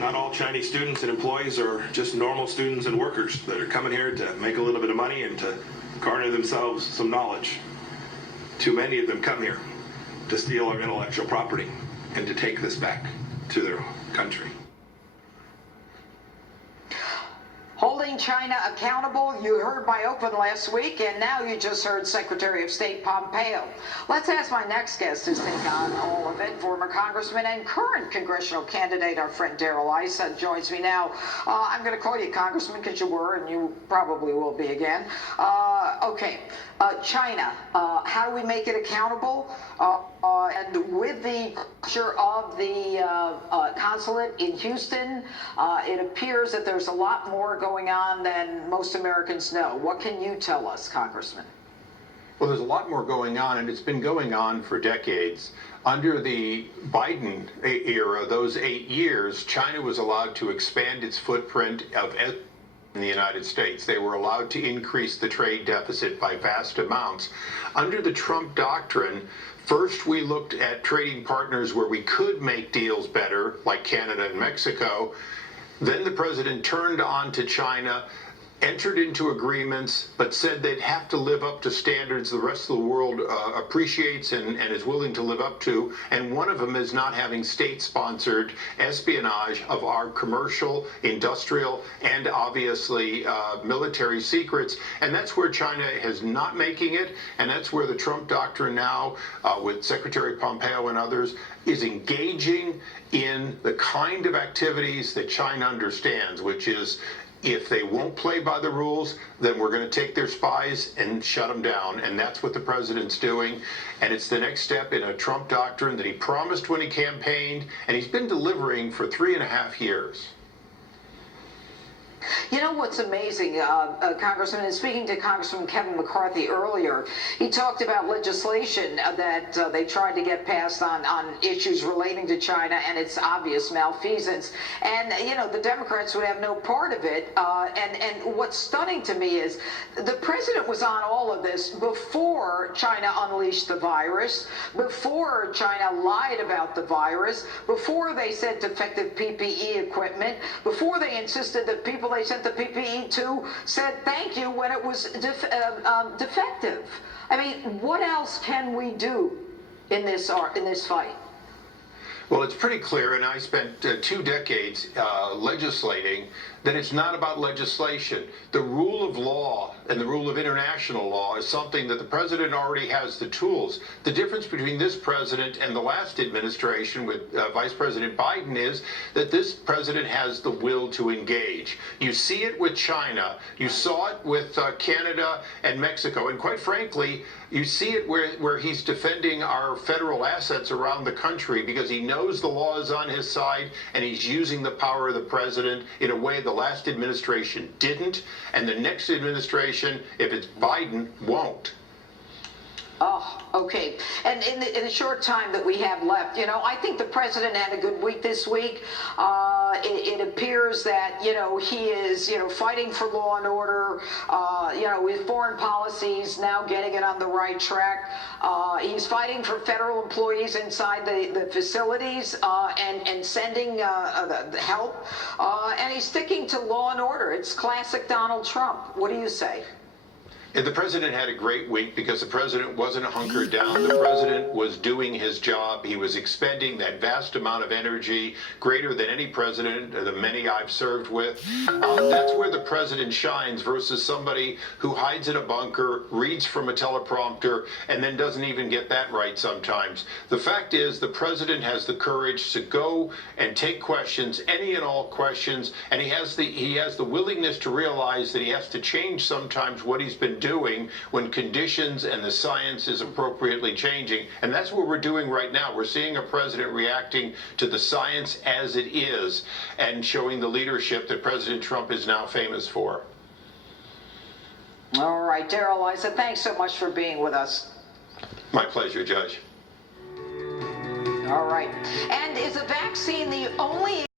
not all Chinese students and employees are just normal students and workers that are coming here to make a little bit of money and to garner themselves some knowledge. Too many of them come here to steal our intellectual property and to take this back to their country. Holding China accountable, you heard my open last week, and now you just heard Secretary of State Pompeo. Let's ask my next guest his take on all of it. Former Congressman and current congressional candidate, our friend Darrell Issa, joins me now. I'm going to call you Congressman because you were, and you probably will be again. China, how do we make it accountable? And with the closure of the consulate in Houston, it appears that there's a lot more going on than most Americans know. What can you tell us, Congressman? Well, there's a lot more going on, and it's been going on for decades. Under the Biden era, those 8 years, China was allowed to expand its footprint in the United States. They were allowed to increase the trade deficit by vast amounts. Under the Trump doctrine, first we looked at trading partners where we could make deals better, like Canada and Mexico. Then the president turned on to China, entered into agreements, but said they'd have to live up to standards the rest of the world appreciates and is willing to live up to. And one of them is not having state-sponsored espionage of our commercial, industrial, and obviously military secrets. And that's where China is not making it, and that's where the Trump doctrine now, with Secretary Pompeo and others, is engaging in the kind of activities that China understands, which is if they won't play by the rules, then we're going to take their spies and shut them down. And that's what the president's doing. And it's the next step in a Trump doctrine that he promised when he campaigned, and he's been delivering for 3.5 years. You know what's amazing, Congressman, and speaking to Congressman Kevin McCarthy earlier, he talked about legislation that they tried to get passed on issues relating to China and its obvious malfeasance. And, you know, the Democrats would have no part of it. And what's stunning to me is the president was on all of this before China unleashed the virus, before China lied about the virus, before they said defective PPE equipment, before they insisted that people they sent the PPE to said thank you when it was defective. I mean, what else can we do in this fight? Well, it's pretty clear, and I spent 2 decades legislating, that it's not about legislation. The rule of law and the rule of international law is something that the president already has the tools. The difference between this president and the last administration with Vice President Biden is that this president has the will to engage. You see it with China. You saw it with Canada and Mexico. And quite frankly, you see it where he's defending our federal assets around the country because he knows the law is on his side, and he's using the power of the president in a way the last administration didn't, and the next administration, if it's Biden, won't. Oh, okay. And in the short time that we have left, you know, I think the president had a good week this week. It appears that, you know, he is, you know, fighting for law and order. You know, with foreign policies now getting it on the right track. He's fighting for federal employees inside the facilities and sending help. And he's sticking to law and order. It's classic Donald Trump. What do you say? And the president had a great week because the president wasn't hunkered down. The president was doing his job. He was expending that vast amount of energy, greater than any president, the many I've served with. That's where the president shines versus somebody who hides in a bunker, reads from a teleprompter, and then doesn't even get that right sometimes. The fact is the president has the courage to go and take questions, any and all questions, and he has the willingness to realize that he has to change sometimes what he's been doing when conditions and the science is appropriately changing. And that's what we're doing right now. We're seeing a president reacting to the science as it is and showing the leadership that President Trump is now famous for. All right, Darrell Issa, thanks so much for being with us. My pleasure, Judge. All right. And is a vaccine the only